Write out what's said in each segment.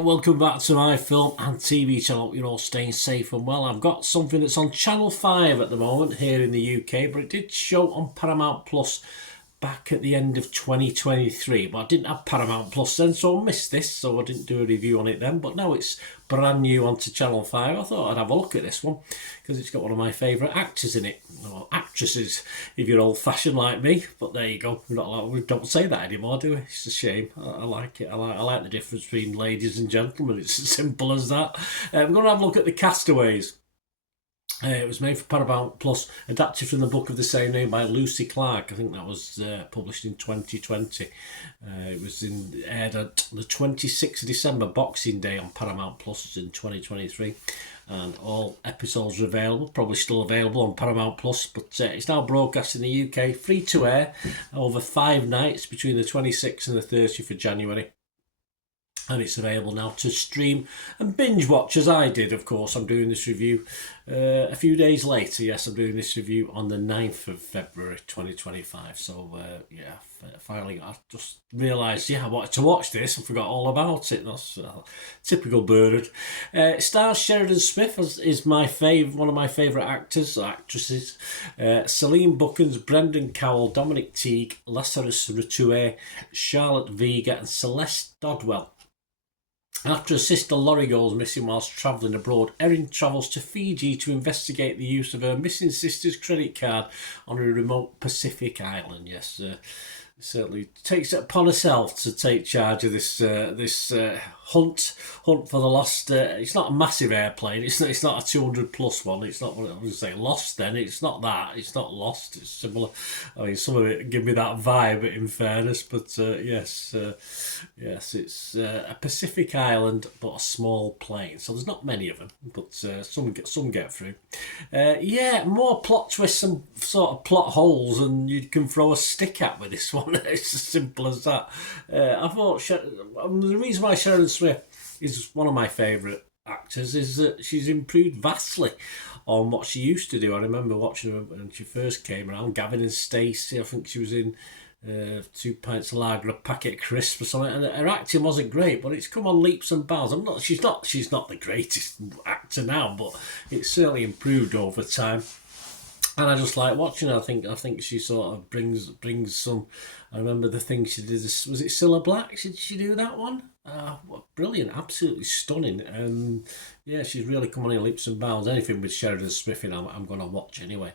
and welcome back to my film and TV channel. You're all staying safe and well. I've got something that's on Channel 5 at the moment here in the UK, but it did show on Paramount Plus back at the end of 2023, but I didn't have Paramount Plus then, so I missed this, so I didn't do a review on it then. But now it's brand new onto Channel 5. I thought I'd have a look at this one because it's got one of my favourite actors in it, or actresses if you're old-fashioned like me. But there you go. We don't say that anymore, do we? It's a shame. I like it. I like the difference between ladies and gentlemen. It's as simple as that. I'm going to have a look at the Castaways. It was made for Paramount Plus, adapted from the book of the same name by Lucy Clark. I think that was published in 2020. It was aired at the 26th of December, Boxing Day, on Paramount Plus in 2023. And all episodes are available, probably still available on Paramount Plus, but it's now broadcast in the UK, free to air, over 5 nights between the 26th and the 30th of January. And it's available now to stream and binge watch, as I did, of course. I'm doing this review a few days later. Yes, I'm doing this review on the 9th of February 2025. So, finally, I just realised, I wanted to watch this and forgot all about it. That's typical Bernard. It stars Sheridan Smith, is one of my favourite actors or actresses. Celine Buckens, Brendan Cowell, Dominic Teague, Lazarus Ritouet, Charlotte Vega and Celeste Dodwell. After her sister Laurie goes missing whilst travelling abroad, Erin travels to Fiji to investigate the use of her missing sister's credit card on a remote Pacific island. Yes, certainly takes it upon herself to take charge of this hunt for the lost. It's not a massive airplane. It's not a 200 plus one. It's not what I was saying. Lost. Then it's not that. It's not lost. It's similar. I mean, some of it give me that vibe. In fairness, but yes, it's a Pacific island, but a small plane. So there's not many of them, but some get through. More plot twists and sort of plot holes, and you can throw a stick at with this one. It's as simple as that. I thought the reason why Sheridan Smith is one of my favourite actors is that she's improved vastly on what she used to do. I remember watching her when she first came around, Gavin and Stacey. I think she was in 2 pints of lager, a packet of crisps or something, and her acting wasn't great, but it's come on leaps and bounds. She's not the greatest actor now, but it's certainly improved over time. And I just like watching her. I think she sort of brings some. I remember the thing she did. Was it Cilla Black? Did she do that one? Brilliant, absolutely stunning. She's really come on in leaps and bounds. Anything with Sheridan Smith in, I'm going to watch anyway.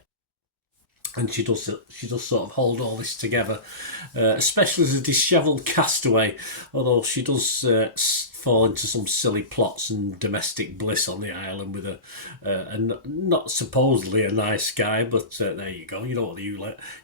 And she does sort of hold all this together, especially as a dishevelled castaway. Although she does fall into some silly plots and domestic bliss on the island with a not supposedly a nice guy, but there you go. You know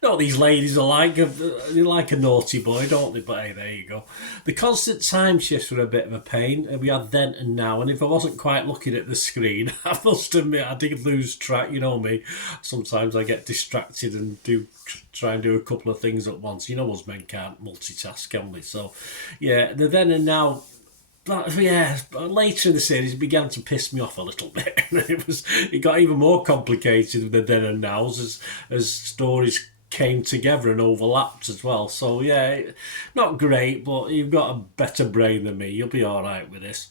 what these ladies are like. They like a naughty boy, don't they? But hey, there you go. The constant time shifts were a bit of a pain. We had then and now, and if I wasn't quite looking at the screen, I must admit I did lose track. You know me. Sometimes I get distracted and try and do a couple of things at once. You know, us men can't multitask, can we? So, yeah, the then and now. But later in the series, it began to piss me off a little bit. It got even more complicated with the then and nows as stories came together and overlapped as well. So yeah, not great, but you've got a better brain than me. You'll be all right with this.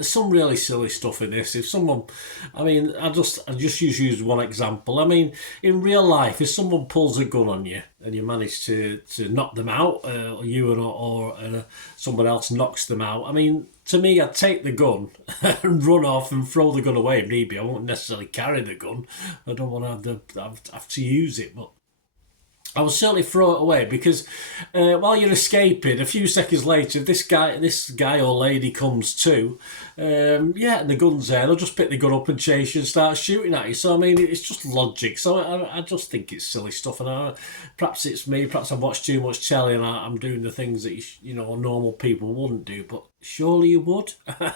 Some really silly stuff in this. If someone, I just use one example. I mean, in real life, if someone pulls a gun on you and you manage to knock them out, or you or someone else knocks them out, I mean, to me, I'd take the gun and run off and throw the gun away if need be. I won't necessarily carry the gun. I don't want to have to use it, but I will certainly throw it away because while you're escaping, a few seconds later, this guy or lady comes to, and the gun's there. They'll just pick the gun up and chase you and start shooting at you. So I mean, it's just logic. So I just think it's silly stuff, and perhaps it's me. Perhaps I've watched too much telly, and I'm doing the things that normal people wouldn't do. But surely you would,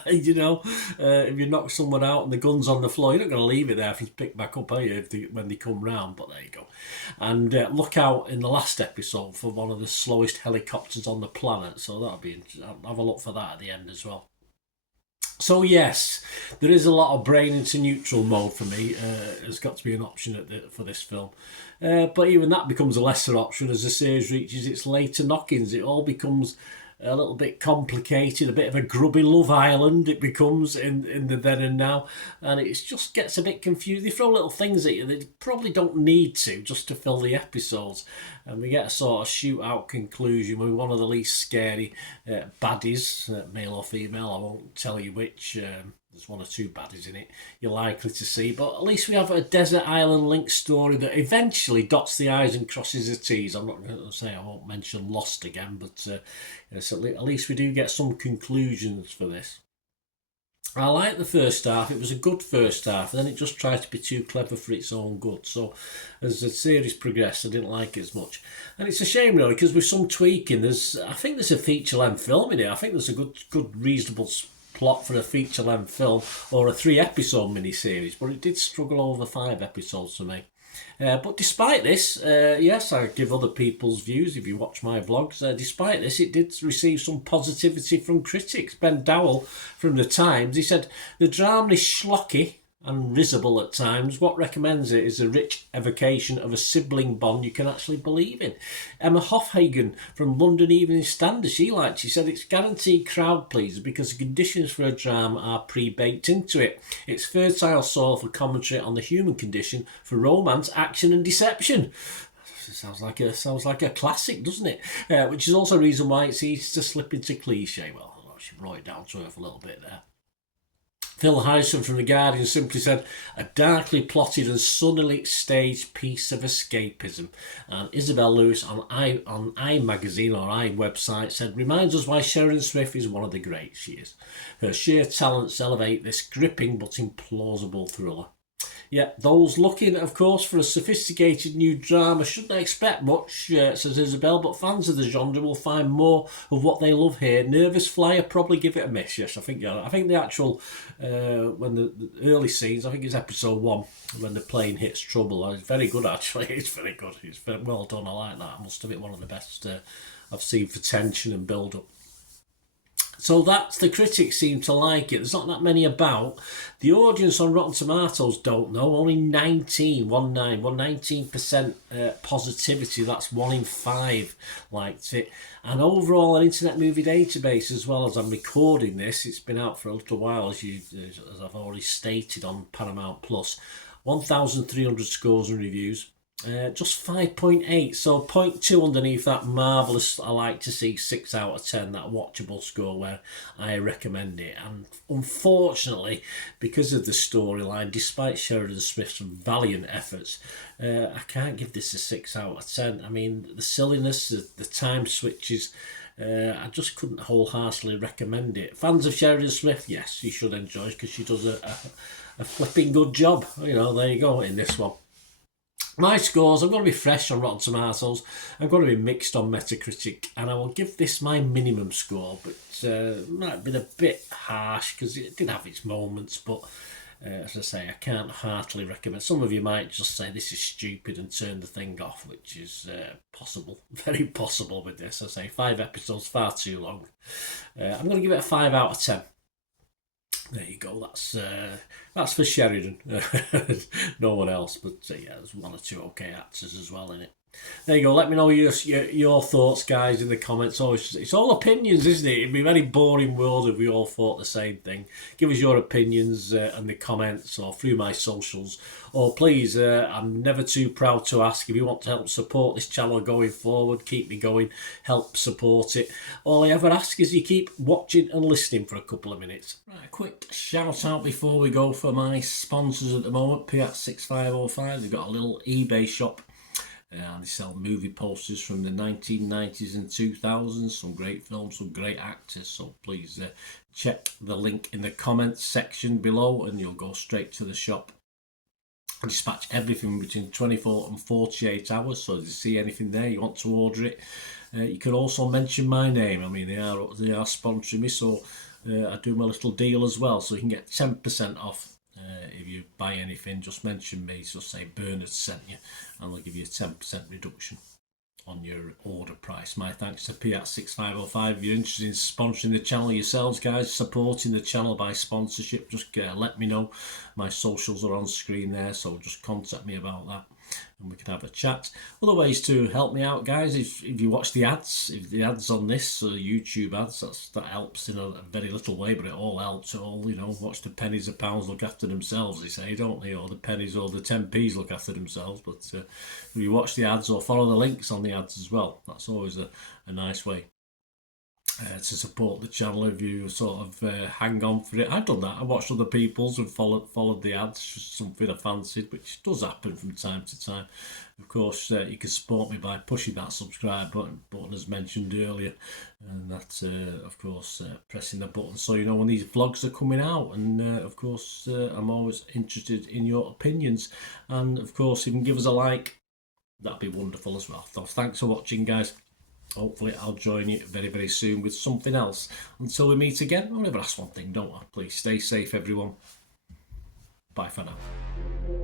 if you knock someone out and the gun's on the floor, you're not going to leave it there for it to pick back up, are you? When they come round. But there you go. And look out in the last episode for one of the slowest helicopters on the planet. So that'll be interesting. I'll have a look for that at the end as well. So yes, there is a lot of brain into neutral mode for me. There's got to be an option for this film. But even that becomes a lesser option as the series reaches its later knockings. It all becomes a little bit complicated, a bit of a grubby Love Island it becomes in the then and now, and it just gets a bit confused. They throw little things at you they probably don't need to, just to fill the episodes, and we get a sort of shootout conclusion with one of the least scary baddies, male or female, I won't tell you which. There's one or two baddies in it you're likely to see, but at least we have a desert island link story that eventually dots the I's and crosses the T's. I'm not going to say, I won't mention Lost again, but yes, at least we do get some conclusions for this. I liked the first half. It was a good first half, and then it just tried to be too clever for its own good. So as the series progressed, I didn't like it as much. And it's a shame, really, because with some tweaking, I think there's a feature-length film in it. I think there's a good reasonable plot for a feature-length film or a 3-episode miniseries, but it did struggle over 5 episodes for me. But despite this, yes, I give other people's views if you watch my vlogs. Despite this, it did receive some positivity from critics. Ben Dowell from The Times, he said, the drama is schlocky and risible at times. What recommends it is a rich evocation of a sibling bond you can actually believe in. Emma Hofhagen from London Evening Standard, she said it's guaranteed crowd pleaser because the conditions for a drama are pre-baked into it. It's fertile soil for commentary on the human condition for romance, action and deception. Sounds like a classic, doesn't it? Which is also a reason why it's easy to slip into cliche. Well, she brought it down to earth a little bit there. Phil Harrison from The Guardian simply said, a darkly plotted and sunnily staged piece of escapism. And Isabel Lewis on I Magazine or I website said, reminds us why Sheridan Smith is one of the greats she is. Her sheer talents elevate this gripping but implausible thriller. Yeah, those looking, of course, for a sophisticated new drama shouldn't expect much, says Isabel, but fans of the genre will find more of what they love here. Nervous Flyer, probably give it a miss, yes, I think the actual, when the early scenes, I think it's episode 1, when the plane hits trouble, it's very good actually, it's very good, it's very well done, I like that, I must admit one of the best I've seen for tension and build-up. So that's the critics seem to like it. There's not that many about. The audience on Rotten Tomatoes don't know. Only 19% positivity. That's 1 in 5 liked it. And overall, an Internet Movie Database, as well as I'm recording this, it's been out for a little while, as I've already stated on Paramount Plus. 1,300 scores and reviews. Just 5.8, so 0.2 underneath that marvellous, I like to see 6 out of 10, that watchable score where I recommend it. And unfortunately, because of the storyline, despite Sheridan Smith's valiant efforts, I can't give this a 6 out of 10. I mean, the silliness, the time switches, I just couldn't wholeheartedly recommend it. Fans of Sheridan Smith, yes, you should enjoy it because she does a flipping good job. You know, there you go in this one. My scores, I'm going to be fresh on Rotten Tomatoes, I'm going to be mixed on Metacritic, and I will give this my minimum score, but it might have been a bit harsh because it did have its moments, but as I say, I can't heartily recommend. Some of you might just say this is stupid and turn the thing off, which is possible, very possible with this. As I say, 5 episodes, far too long. I'm going to give it a 5 out of 10. There you go. That's for Sheridan. No one else, but yeah, there's 1 or 2 okay actors as well in it. There you go. Let me know your thoughts, guys, in the comments. Oh, it's all opinions, isn't it? It'd be a very boring world if we all thought the same thing. Give us your opinions in the comments or through my socials. Or please, I'm never too proud to ask, if you want to help support this channel going forward, keep me going, help support it. All I ever ask is you keep watching and listening for a couple of minutes. Right, a quick shout out before we go for my sponsors at the moment, Piat6505. They've got a little eBay shop. And they sell movie posters from the 1990s and 2000s, some great films, some great actors, so please check the link in the comments section below and you'll go straight to the shop. I dispatch everything between 24 and 48 hours, so if you see anything there, you want to order it, you can also mention my name. I mean, they are sponsoring me, so I do my little deal as well, so you can get 10% off. If you buy anything, just mention me, so say Bernard sent you, and they'll give you a 10% reduction on your order price. My thanks to Piat6505. If you're interested in sponsoring the channel yourselves, guys, supporting the channel by sponsorship, just let me know. My socials are on screen there, so just contact me about that. and we can have a chat. Other ways to help me out, guys, if you watch the ads, if the ads on this, YouTube ads, that helps in a very little way, but it all helps. It all, watch the pennies and pounds look after themselves, they say, don't they? Or the pennies or the 10p's look after themselves. But if you watch the ads or follow the links on the ads as well, that's always a nice way to support the channel. If you sort of hang on for it, I've done that. I watched other people's and followed the ads, just something I fancied, which does happen from time to time. Of course, you can support me by pushing that subscribe button as mentioned earlier, and that of course pressing the button so you know when these vlogs are coming out. And of course I'm always interested in your opinions, and of course if you can give us a like, that'd be wonderful as well. So thanks for watching, guys. Hopefully I'll join you very, very soon with something else. Until we meet again, I'll never ask one thing, don't I? Please stay safe, everyone. Bye for now.